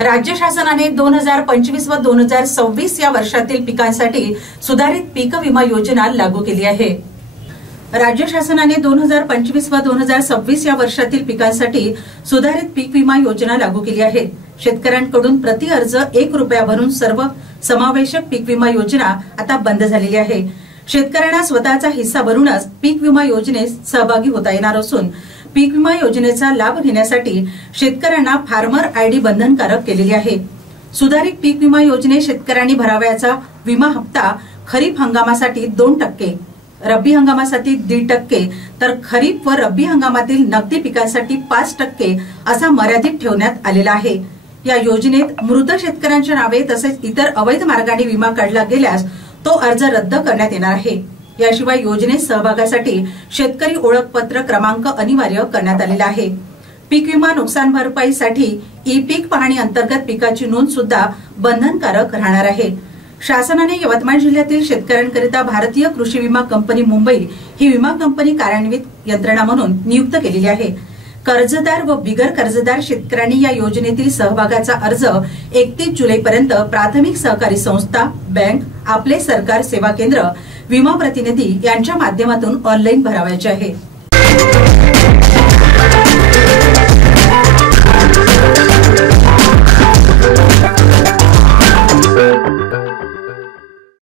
राज्य शासनाने 2025 व 2026 या वर्षातील पिकांसाठी सुधारित पीक विमा योजना लागू केली आहे। राज्य शासनाने 2025 व 2026 या वर्षातील पिकांसाठी सुधारित पीक विमा योजना लागू केली आहे। शेतकऱ्यांकडून प्रति अर्ज 1 रुपया भरून सर्व समावेशक पीक विमा योजना आता बंद झालेली आहे। शेतकऱ्यांना स्वतःचा हिस्सा भरूनच पीक विमा योजनेत सहभागी होता येणार असून पीक विमा योजनेचा लाभ घेण्यासाठी शेतकऱ्यांना फार्मर आयडी बंधनकारक केलेली आहे। सुधारित पीक विमा योजनेत शेतकऱ्यांनी भरावयाचा विमा हप्ता खरीप हंगामासाठी 2%, रब्बी हंगामासाठी 1.5% तर खरीप व रब्बी हंगामातील नगदी पिकांसाठी 5% असा मर्यादित ठेवण्यात आलेला आहे। या योजनेत मृत शेतकऱ्यांच्या नावे तसेच इतर अवैध मार्गाने विमा काढला गेल्यास तो अर्ज रद्द करण्यात येणार आहे। याशिवाय योजनेत सहभागासाठी शेतकरी ओळखपत्र क्रमांक अनिवार्य करण्यात आलेला आहे। पीक विमा नुकसान भरपाईसाठी ई पीक पाहणी अंतर्गत पिकाची नोंद सुद्धा बंधनकारक राहणार आहे। शासनाने यवतमाळ जिल्ह्यातील शेतकऱ्यांकरिता भारतीय कृषी विमा कंपनी मुंबई ही विमा कंपनी कार्यान्वित यंत्रणा म्हणून नियुक्त केलेली आहे। कर्जदार व बिगर कर्जदार शेतकऱ्यांनी या योजनेतील सहभागाचा अर्ज 31 जुलैपर्यंत प्राथमिक सहकारी संस्था, बँक, आपले सरकार सेवा केंद्र, विमा प्रतिनिधी यांच्या माध्यमातून ऑनलाईन भरावायचे आहे।